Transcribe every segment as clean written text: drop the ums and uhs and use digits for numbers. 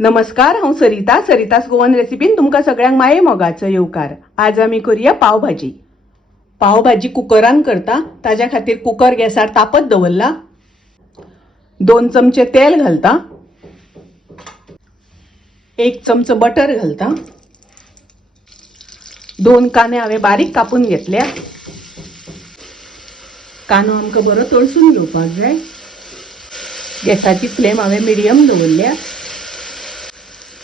नमस्कार, हांव सरितास गोवन रेसिपीन तुमकां सगळ्यांक माये मोगाचो येवकार। आज आमी करूया पावभाजी। पावभाजी कुकरान करता, ताज्या खातीर कुकर गॅसार तापत दवरला। 2 चमचे तेल घालता, 1 चमचो बटर घालता, 2 कांदे हांवें बारीक कापून घेतल्या। कांदो आमकां बरो तळसून घेवपाक जाय। गॅसाची फ्लेम हांवें मिडियम दवरल्या।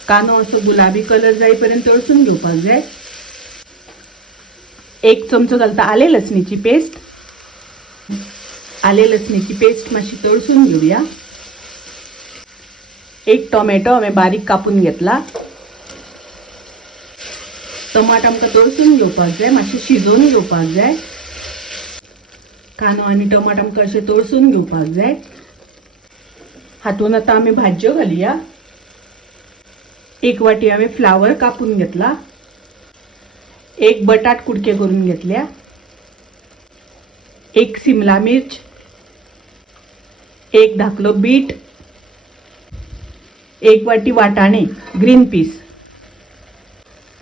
कांदो असो गुलाबी कलर जाईपर्यंत तळसून घेवपाक जाय। 1 चमचो घालता आले लसणीची पेस्ट। आले लसणीची पेस्ट मातशी तळसून घेऊया। 1 टोमॅटो हांवें बारीक कापून घेतला। टमाट आमकां तळसून घेवपाक जाय, मातशें शिजोवन घेवपाक जाय। कांदो आनी टमाट आमकां अशें तळसून घेवपाक जाय। हातून आतां आमी भाज्यो घालुया। 1 वाटी हांवें फ्लावर कापून घेतला। 1 बटाट कुडके करून घेतल्या। 1 शिमला मिर्च, 1 धाकलो बीट, 1 वाटी वाटाणे ग्रीन पीस।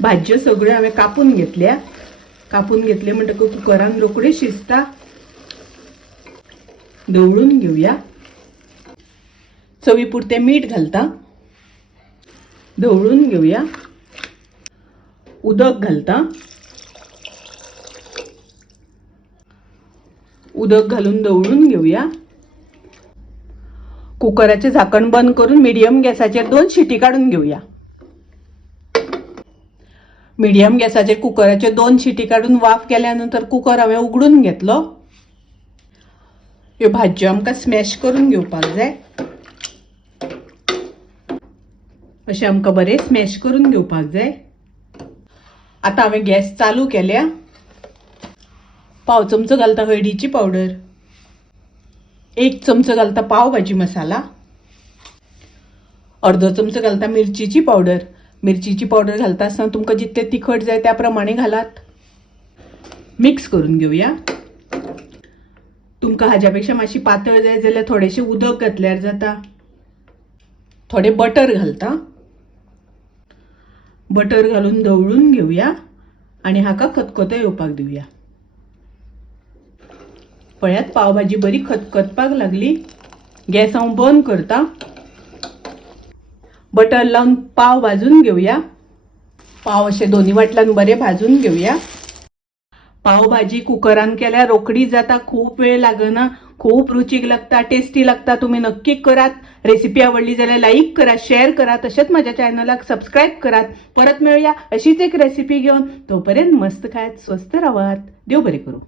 भाज्यो सगळ्यो हांवें कापून घेतल्या। कापून घेतले म्हणटकूच कुकरान रोखडे शिजता। ढवळून घेऊया। चवी पुरते मीठ घालता, ढवळून घेऊया। उदक घालता, उदक घालून ढवळून घेऊया। कुकराचे झाकण बंद करून मीडियम गॅसाचेर 2 शिटी काढून घेऊया। मीडियम गॅसाचेर कुकराचे 2 शिटी काढून वाफ केल्यानंतर कुकर हांवें उगडून घेतलो। ह्यो भाज्यो आमकां स्मॅश करून घेवपाक जाय। अशें आमकां बरें स्मॅश करून घेवपाक जाय। आतां हांवें गॅस चालू केल्या। पाव चमचो घालता हळदीची पावडर, 1 चमचो घालता पावभाजी मसाला, अर्दो चमचो घालता मिरचीची पावडर। मिरचीची पावडर घालता आसतना तुमकां जितले तिखट जाय त्या प्रमाणे घालात। मिक्स करून घेऊया। तुमकां हाज्या पेक्षा मातशी पातळ जाय जाल्यार थोडेशें उदक घातल्यार जाता। थोडे बटर घालता, बटर घालून ढवळून घेऊया आणि हाका खतखतो येवपाक दिवया। पळयात पावभाजी बरी खतखतपाक लागली। गॅस हांव बंद करता। बटर लावून पाव भाजून घेऊया। पाव असे दोन्ही वाटल्यान बरे भाजून घेऊया। पावभाजी कुकरान केल्यार रोखडी जाता, खूप वेळ लागना, खूप रुचीक लागता, टेस्टी लागता। तुम्ही नक्की करात। रेसिपी आवडली जाल्यार लाईक करा, शेअर करा, तसेच माझ्या चॅनलला सबस्क्राईब करात। परत मिळूया अशीच एक रेसिपी घेऊन। तोपर्यंत मस्त खात, स्वस्त राहात। देव बरे करू।